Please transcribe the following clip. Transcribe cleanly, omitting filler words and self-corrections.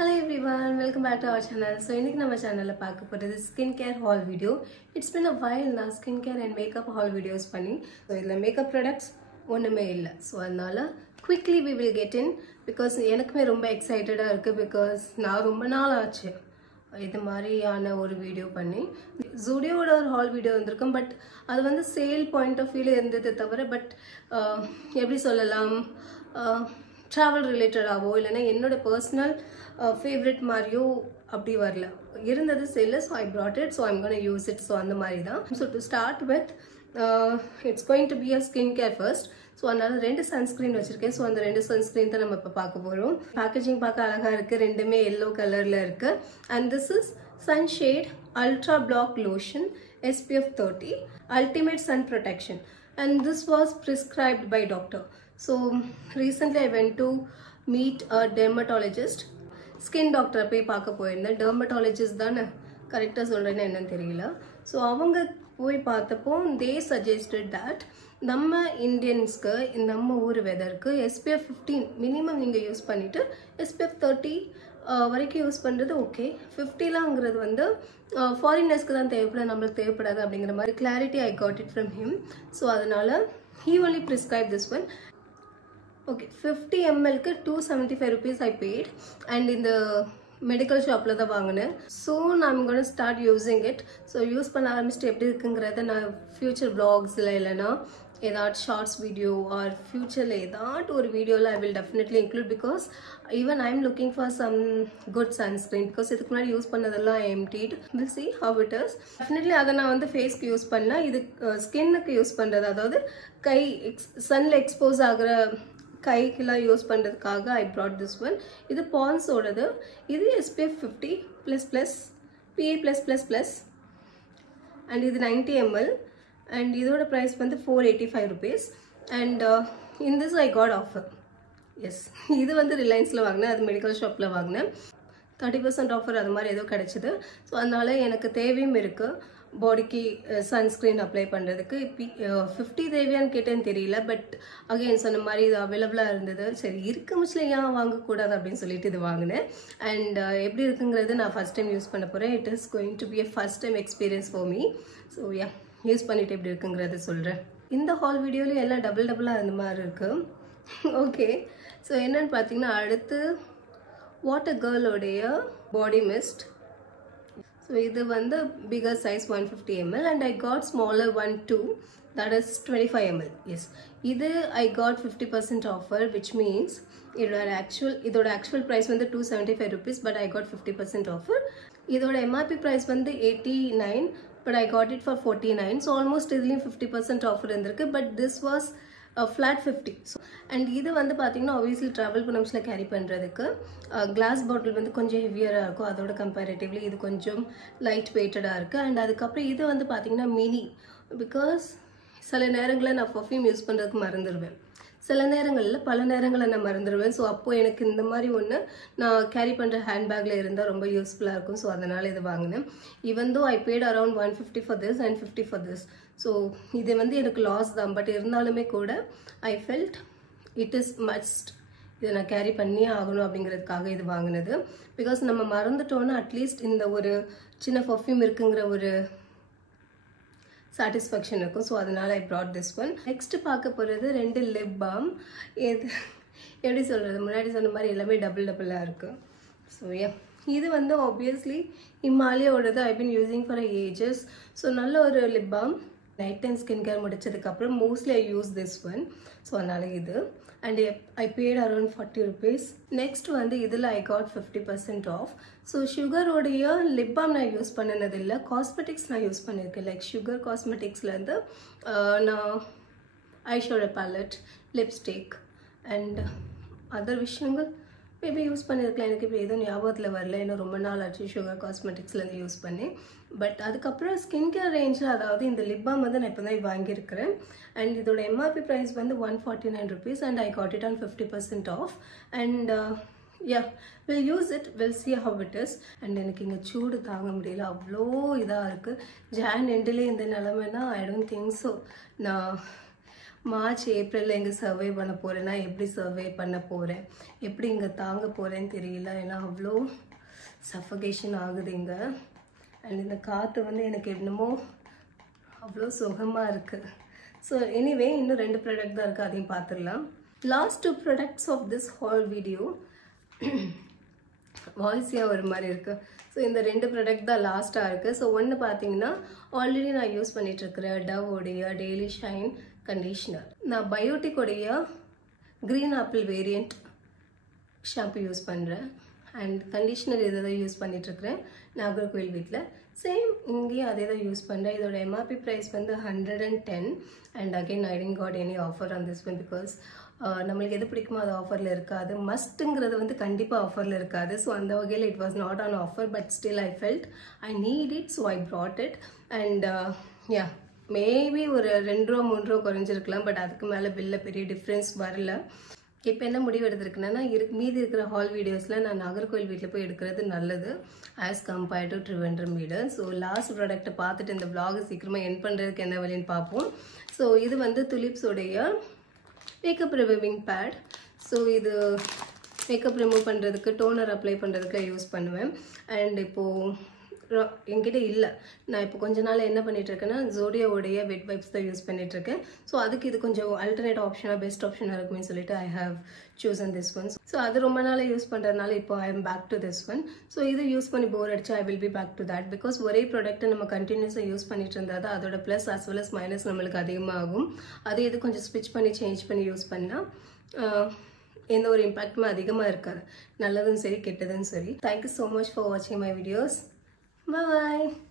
Hello everyone, welcome back to our channel. So in this channel this skincare haul video. It's been a while now skincare and makeup haul videos funny. So the makeup products ஒண்ணுமே இல்ல. So அதனால quickly we will get in because எனக்குமே ரொம்ப எக்ஸைட்டடா இருக்கு because நான் ரொம்ப நாள் ஆச்சு இது மாதிரியான ஒரு வீடியோ பண்ணி ஜூடியோட ஒரு ஹால் வீடியோ வந்திருக்கும் பட் அது வந்து சேல் பாயிண்ட் ஆஃப் வியூல இருந்தது தவிர பட் எப்படி சொல்லலாம் travel related ஆவோ இல்லனா என்னோட personal favorite மாரியோ அப்படி வரல இருந்தது சேல்ல so I brought it so I'm going to use it so அந்த மாதிரி தான் so to start with it's going to be a skincare first so அதனால ரெண்டு sunscreen வச்சிருக்கேன் so அந்த ரெண்டு sunscreen தான் நம்ம இப்ப பார்க்க போறோம் பேக்கேஜிங் பார்க்க அழகா இருக்கு ரெண்டுமே yellow கலர்ல இருக்கு and this is Sunshade Ultra Block Lotion SPF 30 Ultimate Sun Protection and this was prescribed by doctor. So recently I went to meet a dermatologist. Skin doctor போய் பார்க்க போயிருந்தேன் dermatologist தான கரெக்ட்டா சொல்றேன்னு என்னன்னு தெரியல. So அவங்க போய் பார்த்தப்போ they suggested that நம்ம இந்தியன்ஸ்க்கு நம்ம ஊர் வெதருக்கு SPF 15 மினிமம் நீங்க யூஸ் பண்ணிட்டு SPF 30 வரைக்கும் யூஸ் பண்றது ஓகே 50 லாங்கிறது வந்து ஃபாரினர்ஸ்க்கு தான் தேவைப்படும் நமக்கு தேவைப்படாது அப்படிங்கிற மாதிரி clarity I got it from him. So அதனால he only prescribed this one. Okay, 50 ml க்கு 275 rupees I paid and in the medical shop la da vaangunen soon I'm going to start using it so use பண்ண ஆரம்பிச்சிட்டு எப்படி இருக்குங்கறத நான் future vlogs ல இல்லனா ஏதாவது shorts video or future ல ஏதாவது ஒரு வீடியோல I will definitely include because even I'm looking for some good sunscreen because இதுக்கு முன்னாடி யூஸ் பண்ணதெல்லாம் emptied we'll see how it is definitely அத நான் வந்து face க்கு யூஸ் பண்ணா இது skin க்கு யூஸ் பண்றது அதாவது கை sunல expose ஆகுற கைக்குல யூஸ் பண்றதுக்காக I brought this one இது Pond's ஓடது இது SPF 50++ PA+++ and இது 90 ml and இதோட price வந்து 485 rupees and in this I got offer yes இது வந்து Relianceல வாங்குனேன் அது மெடிக்கல் ஷாப்ல வாங்குனேன் 30% offer அது மாதிரி ஏதோ கிடைச்சது சோ அதனால எனக்கு தேவையும் இருக்கு பாடிக்கு sunscreen அப்ளை பண்றதுக்கு 50 தேவையான்னு கேட்டேன்னு தெரியல பட் அகைன் சொன்ன மாதிரி இது அவேலபிளா இருந்தது சரி இருக்கும்ல ஏன் வாங்க கூடாது அப்படினு சொல்லிட்டு இது வாங்குனேன் and எப்படி இருக்குங்கிறது நான் ஃபர்ஸ்ட் டைம் யூஸ் பண்ண போறேன் it is going to be a first time experience for me so yeah use பண்ணிட்டு எப்படி இருக்குங்கிறத சொல்றேன் இந்த ஹால் வீடியோல எல்லாம் டபுளா அந்த மாதிரி இருக்கு ஓகே சோ என்னன்னு பாத்தீங்கன்னா அடுத்து வாட்டர் கேர்ள் உடைய பாடி மிஸ்ட் so இது வந்து bigger size 150 ml and I got smaller one too that is 25 ml yes இது I got 50% offer which means இதோட actual price வந்து 275 rupees but I got 50% offer இதோட MRP price வந்து 89 but I got it for 49 so almost இதுலயும் 50% offer இருந்திருக்கு but this was flat 50 so and இது வந்து பாத்தீங்கன்னா obviously travel பண்ணம்ஸ்ல கேரி பண்றதுக்கு glass bottle வந்து கொஞ்சம் ஹெவியரா இருக்கும் அதோட கம்பேரிட்டிவ்லி இது கொஞ்சம் லைட் வெயிட்டடா இருக்கு and அதுக்கு அப்புறம் இது வந்து பாத்தீங்கன்னா மினி because சில நேரங்கள்ல நான் perfume யூஸ் பண்றதுக்கு மறந்துடுவேன் சில நேரங்கள்ல பல நேரங்கள்ல நான் மறந்துடுவேன் சோ அப்போ எனக்கு இந்த மாதிரி ஒன்னு நான் கேரி பண்ற ஹேண்ட்பேக்ல இருந்தா ரொம்ப யூஸ்ஃபுல்லா இருக்கும் சோ அதனால இது வாங்குனேன் even though I paid around 150 for this and 50 for this so இது வந்து எனக்கு லாஸ் தான் பட் இருந்தாலுமே கூட I felt it is must இத நான் கேரி பண்ணி ஆகணும் அப்படிங்கிறதுக்காக இது வாங்குனது because நம்ம மறந்துட்டோம்னா அட்லீஸ்ட் இந்த ஒரு சின்ன perfume இருக்குங்கற ஒரு satisfaction இருக்கும் so அதனால I brought this one next பார்க்க போறது ரெண்டு lip balm இது எப்படி சொல்றது முன்னாடி சொன்ன மாதிரி எல்லாமே டபுளா இருக்கு so yeah இது வந்து obviously Himalaya-ஓடது I've been using for ages so நல்ல ஒரு lip balm night time skincare முடிச்சதுக்கு அப்புறம் mostly I use this one so அதனால இது and I paid around 40 rupees next வந்து இதுல I got 50% off so sugar உடைய lip balm நான் யூஸ் பண்ணனது இல்ல cosmetics நான் யூஸ் பண்ணிருக்கேன் like sugar cosmeticsல இருந்து நான் eyeshadow palette lipstick and other விஷயங்கள் மேபி யூஸ் பண்ணிருக்கலாம் எனக்கு இப்போ ஏதோ ஞாபகத்துல வரல இன்னும் ரொம்ப நாள் ஆச்சு sugar cosmeticsல இருந்து யூஸ் பண்ணி பட் அதுக்கு அப்புறம் ஸ்கின் கேர் ரேஞ்ச்ல அதாவது இந்த லிப் பாம் வந்து நான் இப்போதான் வாங்கி இருக்கேன் and இதோட MRP price வந்து 149 rupees and I got it on 50% off and yeah we'll use it we'll see how it is and எனக்கு இங்க சூடு தாங்க முடியல அவ்ளோ இதா இருக்கு ஜான் எண்ட்ல இந்த நிலைமைனா I don't think so நான் மார்ச் ஏப்ரலில் எங்கே சர்வே பண்ண போகிறேன்னா எப்படி சர்வே பண்ண போகிறேன், எப்படி இங்கே தாங்க போகிறேன்னு தெரியல. ஏன்னா அவ்வளோ சஃபகேஷன் ஆகுது இங்கே. அண்ட் இந்த காற்று வந்து எனக்கு என்னமோ அவ்வளோ சுகமாக இருக்குது. ஸோ எனிவே இன்னும் 2 ப்ராடக்ட் தான் இருக்குது, அதையும் பார்த்துடலாம். Last 2 products of this haul video வாய்ஸியாக ஒரு மாதிரி இருக்குது. ஸோ இந்த 2 ப்ராடக்ட் தான் லாஸ்ட்டாக இருக்குது. ஸோ ஒன்று பார்த்தீங்கன்னா ஆல்ரெடி நான் யூஸ் பண்ணிகிட்ருக்கிற டவோடைய டெய்லி ஷைன் கண்டிஷ்னர். நான் பயோட்டிக்கோடைய green apple variant shampoo use பண்ணுறேன். அண்ட் கண்டிஷ்னர் இதை தான் யூஸ் பண்ணிகிட்ருக்கிறேன் நாகர்கோவில் வீட்டில். சேம் இங்கேயும் அதே தான் யூஸ் பண்ணுறேன். இதோட எம்ஆர்பி ப்ரைஸ் வந்து 110. And again I didn't got any offer on this one because நம்மளுக்கு எது பிடிக்குமோ அது ஆஃபரில் இருக்காது. மஸ்ட்டுங்கிறது வந்து கண்டிப்பாக ஆஃபரில் இருக்காது. ஸோ அந்த வகையில் it was not on offer, but still I felt I need it, so I broad it. And yeah maybe ஒரு 2 ரூபா 3 ரூபா குறைஞ்சிருக்கலாம், பட் அதுக்கு மேலே பில்லில் பெரிய டிஃப்ரென்ஸ் வரல. இப்போ என்ன முடிவு எடுத்திருக்குன்னா மீதி இருக்கிற ஹால் வீடியோஸில் நான் நாகர்கோவில் வீட்டில் போய் எடுக்கிறது நல்லது ஆஸ் கம்பேர்ட் டு ட்ரிவெண்ட்ரம் வீடு. ஸோ லாஸ்ட் ப்ராடக்ட்டை பார்த்துட்டு இந்த vlog சீக்கிரமாக என் பண்ணுறதுக்கு என்ன வழின்னு பார்ப்போம். ஸோ இது வந்து துலிப்ஸோடைய மேக்கப் ரிமூவிங் பேட். ஸோ இது மேக்கப் ரிமூவ் பண்ணுறதுக்கு டோனர் அப்ளை பண்ணுறதுக்கு யூஸ் பண்ணுவேன். அண்ட் இப்போது என்கிட்ட இல்லை, நான் இப்போ கொஞ்ச நாள் என்ன பண்ணிகிட்ருக்கேன்னா ஜோடியோடைய வெட் வைப்ஸ் தான் யூஸ் பண்ணிகிட்ருக்கேன். ஸோ அதுக்கு இது கொஞ்சம் அல்டர்னேட் ஆப்ஷனாக பெஸ்ட் ஆப்ஷனாக இருக்குமே சொல்லிட்டு I have chosen this one. So அது ரொம்ப நாள் யூஸ் பண்ணுறதுனால இப்போ I am back to this one. So இது யூஸ் பண்ணி போர் அடிச்சு I will be back to that. Because ஒரே ப்ராடக்ட்டை நம்ம கண்டினியூஸாக யூஸ் பண்ணிட்டு இருந்தால் தான் அதோட plus as well as minus நம்மளுக்கு அதிகமாகும். அதே இது கொஞ்சம் ஸ்விட்ச் பண்ணி சேஞ்ச் பண்ணி யூஸ் பண்ணால் எந்த ஒரு இம்பாக்டுமே அதிகமாக இருக்காது, நல்லதும் சரி கெட்டதும் சரி. தேங்க்யூ ஸோ மச் ஃபார் வாட்சிங் மை வீடியோஸ். Bye bye.